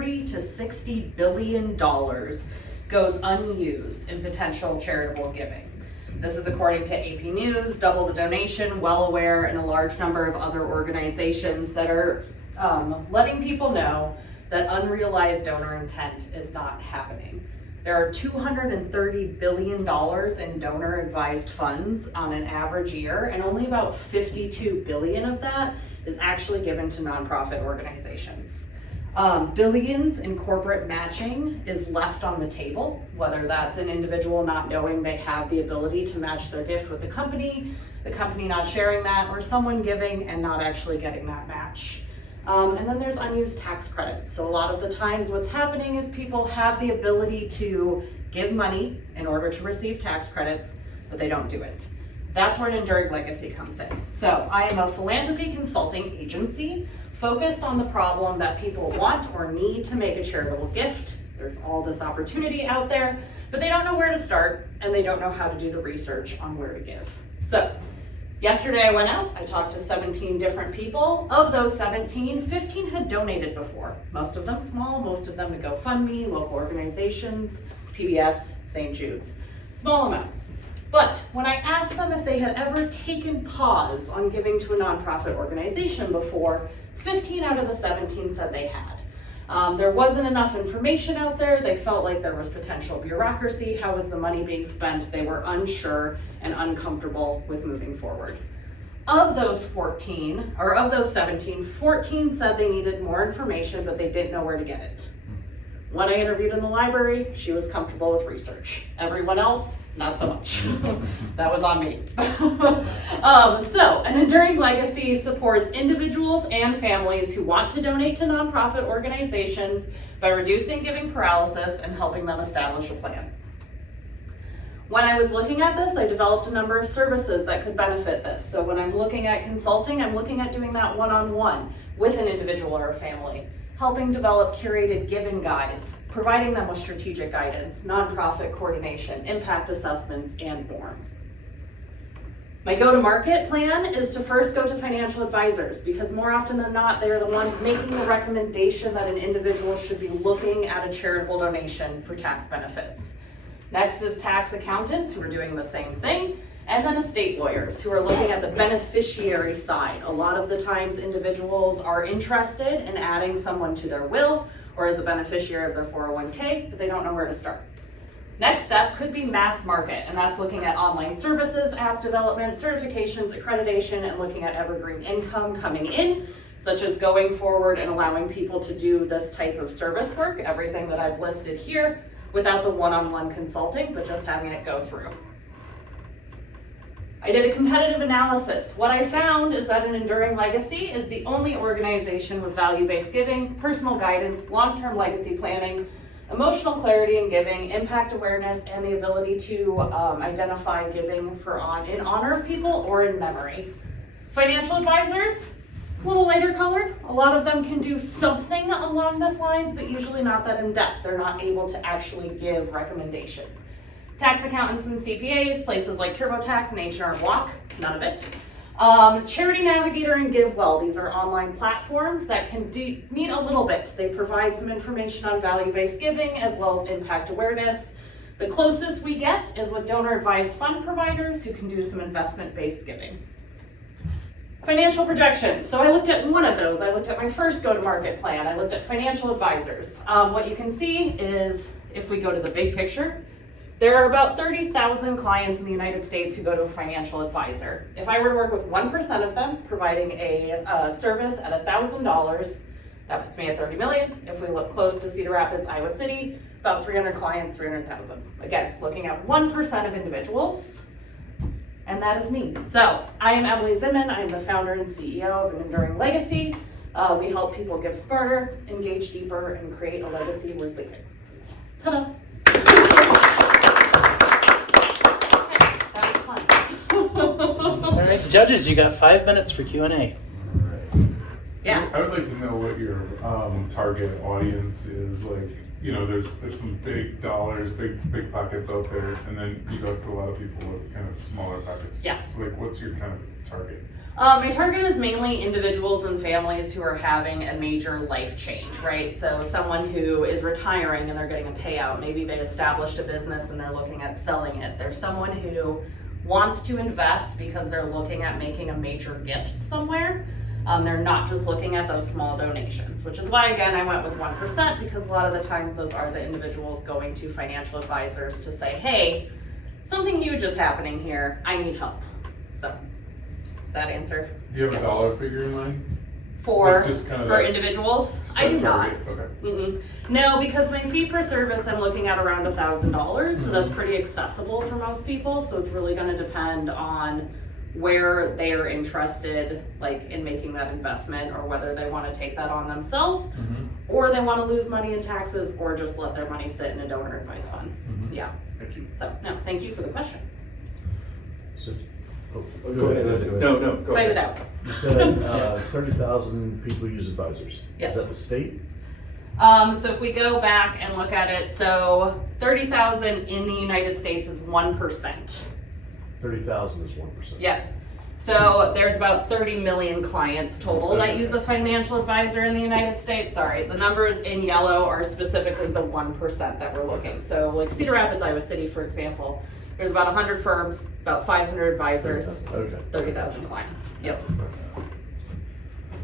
40 to 60 billion dollars goes unused in potential charitable giving. This is according to AP News, Double the Donation, Well Aware, and a large number of other organizations that are letting people know that unrealized donor intent is not happening. There are $230 billion in donor advised funds on an average year, and only about 52 billion of that is actually given to nonprofit organizations. Billions in corporate matching is left on the table, whether that's an individual not knowing they have the ability to match their gift with the company not sharing that, or someone giving and not actually getting that match. And then there's unused tax credits. So a lot of the times what's happening is people have the ability to give money in order to receive tax credits, but they don't do it. That's where an Enduring Legacy comes in. So I am a philanthropy consulting agency focused on the problem that people want or need to make a charitable gift. There's all this opportunity out there, but they don't know where to start and they don't know how to do the research on where to give. So yesterday I went out, I talked to 17 different people. Of those 17, 15 had donated before. Most of them small, most of them to GoFundMe, local organizations, PBS, St. Jude's. Small amounts. But when I asked them if they had ever taken pause on giving to a nonprofit organization before, 15 out of the 17 said they had. There wasn't enough information out there. They felt like there was potential bureaucracy. How was the money being spent? They were unsure and uncomfortable with moving forward. Of those 17, 14 said they needed more information, but they didn't know where to get it. One I interviewed in the library, she was comfortable with research. Everyone else, not so much. That was on me. So, an Enduring Legacy supports individuals and families who want to donate to nonprofit organizations by reducing giving paralysis and helping them establish a plan. When I was looking at this, I developed a number of services that could benefit this. So when I'm looking at consulting, I'm looking at doing that one-on-one with an individual or a family, helping develop curated giving guides, providing them with strategic guidance, nonprofit coordination, impact assessments, and more. My go-to-market plan is to first go to financial advisors, because more often than not, they're the ones making the recommendation that an individual should be looking at a charitable donation for tax benefits. Next is tax accountants, who are doing the same thing, and then estate lawyers, who are looking at the beneficiary side. A lot of the times individuals are interested in adding someone to their will or as a beneficiary of their 401k, but they don't know where to start. Next step could be mass market, and that's looking at online services, app development, certifications, accreditation, and looking at evergreen income coming in, such as going forward and allowing people to do this type of service work, everything that I've listed here, without the one-on-one consulting, but just having it go through. I did a competitive analysis. What I found is that an Enduring Legacy is the only organization with value-based giving, personal guidance, long-term legacy planning, emotional clarity in giving, impact awareness, and the ability to identify giving in honor of people or in memory. Financial advisors, a little lighter colored. A lot of them can do something along those lines, but usually not that in depth. They're not able to actually give recommendations. Tax accountants and CPAs, places like TurboTax and H&R Block, none of it. Charity Navigator and GiveWell, these are online platforms that can meet a little bit. They provide some information on value-based giving as well as impact awareness. The closest we get is with donor advised fund providers who can do some investment-based giving. Financial projections. So I looked at one of those. I looked at my first go-to-market plan. I looked at financial advisors. What you can see is, if we go to the big picture, there are about 30,000 clients in the United States who go to a financial advisor. If I were to work with 1% of them, providing a service at $1,000, that puts me at 30 million. If we look close to Cedar Rapids, Iowa City, about 300 clients, 300,000. Again, looking at 1% of individuals, and that is me. So I am Emily Zimman. I am the founder and CEO of an Enduring Legacy. We help people give smarter, engage deeper, and create a legacy worth leaving. Ta-da. All right, judges, you got 5 minutes for Q&A. Yeah. I would like to know what your target audience is. Like, you know, there's some big dollars, big pockets out there, and then you talk to a lot of people with kind of smaller pockets. Yeah. So like, what's your kind of target? My target is mainly individuals and families who are having a major life change, right? So someone who is retiring and they're getting a payout. Maybe they established a business and they're looking at selling it. There's someone who wants to invest because they're looking at making a major gift somewhere. They're not just looking at those small donations, which is why, again, I went with 1%, because a lot of the times those are the individuals going to financial advisors to say, hey, something huge is happening here, I need help. So, does that answer? Do you have a Yeah. dollar figure in mind? For, Like just kind of for that individuals? I set do not. target? Okay. Mm-mm. No, because my fee for service, I'm looking at around $1,000, so that's pretty accessible for most people, so it's really gonna depend on where they are interested, like, in making that investment, or whether they wanna take that on themselves, or they wanna lose money in taxes, or just let their money sit in a donor advice fund. Yeah, Thank you. so, no, thank you for the question. So, go ahead. No, go Fight ahead. it out. You said 30,000 people use advisors. Yes. Is that the state? So if we go back and look at it, so 30,000 in the United States is 1%. 30,000 is 1%. Yeah. So there's about 30 million clients total that use a financial advisor in the United States. Sorry, the numbers in yellow are specifically the 1% that we're looking. So like Cedar Rapids, Iowa City, for example, there's about 100 firms, about 500 advisors, Okay. 30,000 clients. Yep.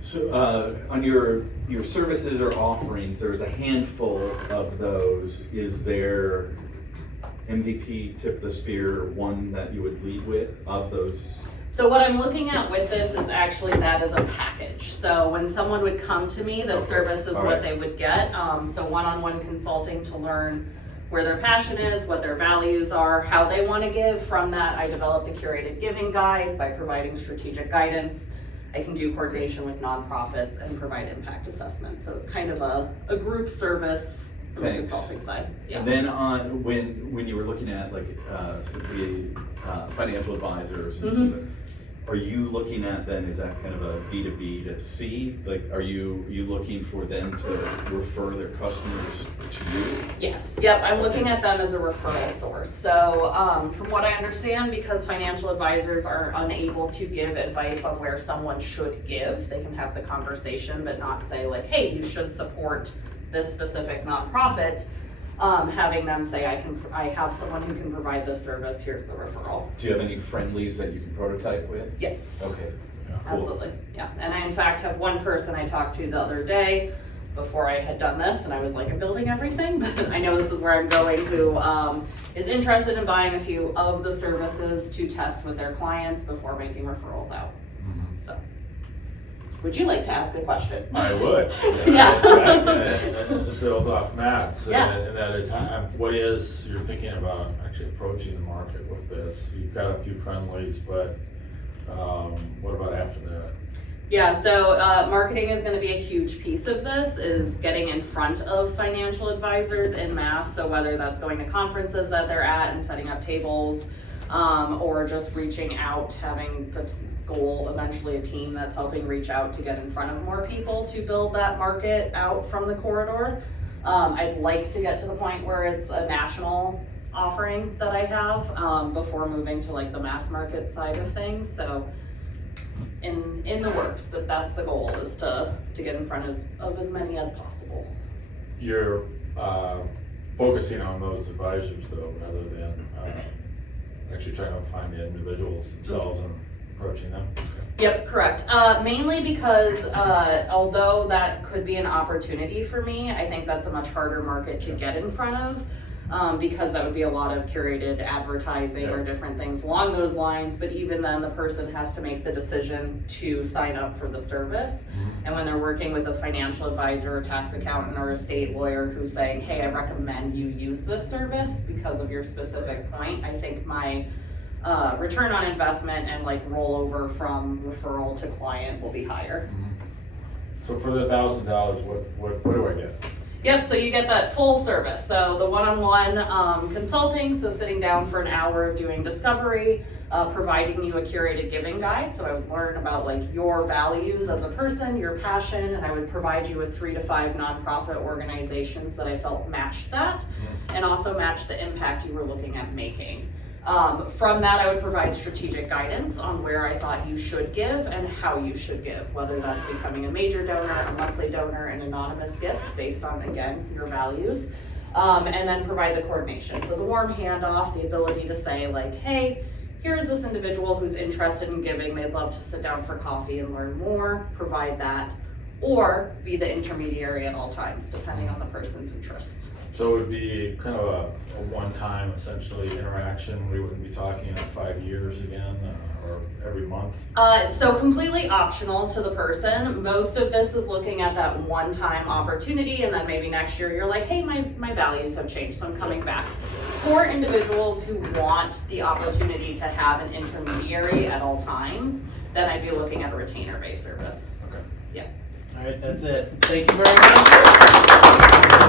So, on your services or offerings, there's a handful of those. Is there MVP, tip of the spear, one that you would lead with of those? So what I'm looking at with this is actually that as a package. So when someone would come to me, the Okay. service is All what right. they would get. So one-on-one consulting to learn where their passion is, what their values are, how they want to give. From that, I developed a curated giving guide by providing strategic guidance. I can do coordination with nonprofits and provide impact assessments. So it's kind of a group service from the Thanks. consulting side. Yeah. And then on, when you were looking at like, the financial advisors and some of the, are you looking at then, is that kind of a B2B to C? Like, are you looking for them to refer their customers to you? Yes, yep, I'm looking at them as a referral source. So, from what I understand, because financial advisors are unable to give advice on where someone should give, they can have the conversation but not say like, hey, you should support this specific nonprofit. Having them say, I have someone who can provide this service, here's the referral. Do you have any friendlies that you can prototype with? Yes. Okay. Absolutely, yeah. And I in fact have one person I talked to the other day before I had done this, and I was like, I'm building everything, but I know this is where I'm going, who is interested in buying a few of the services to test with their clients before making referrals out. So, would you like to ask a question? I would. Yeah. To build off Matt's, Yeah. and that is, what is, you're thinking about actually approaching the market with this? You've got a few friendlies, but what about after that? Yeah, so marketing is gonna be a huge piece of this, is getting in front of financial advisors en masse. So whether that's going to conferences that they're at and setting up tables, or just reaching out, having the goal, eventually a team that's helping reach out to get in front of more people to build that market out from the corridor. I'd like to get to the point where it's a national offering that I have, before moving to like the mass market side of things. So in the works, but that's the goal, is to get in front of as many as possible. You're focusing on those advisors though, rather than actually trying to find the individuals themselves and approaching them? Yep, correct. Mainly because although that could be an opportunity for me, I think that's a much harder market to get in front of, because that would be a lot of curated advertising or different things along those lines. But even then, the person has to make the decision to sign up for the service. And when they're working with a financial advisor or tax accountant or estate lawyer who's saying, hey, I recommend you use this service because of your specific point, I think my return on investment and like rollover from referral to client will be higher. So for the $1,000, what do I get? Yep, so you get that full service. So the one-on-one consulting, so sitting down for an hour of doing discovery, providing you a curated giving guide. So I would learn about like your values as a person, your passion, and I would provide you with 3 to 5 nonprofit organizations that I felt matched that, and also matched the impact you were looking at making. From that, I would provide strategic guidance on where I thought you should give and how you should give, whether that's becoming a major donor, a monthly donor, an anonymous gift based on, again, your values. And then provide the coordination. So the warm handoff, the ability to say like, hey, here's this individual who's interested in giving, they'd love to sit down for coffee and learn more, provide that, or be the intermediary at all times, depending on the person's interests. So it would be kind of a one-time essentially interaction, we wouldn't be talking in 5 years again, or every month? So completely optional to the person. Most of this is looking at that one-time opportunity, and then maybe next year you're like, hey, my values have changed, so I'm coming back. For individuals who want the opportunity to have an intermediary at all times, then I'd be looking at a retainer-based service. Okay. Yeah. All right, that's it. Thank you very much.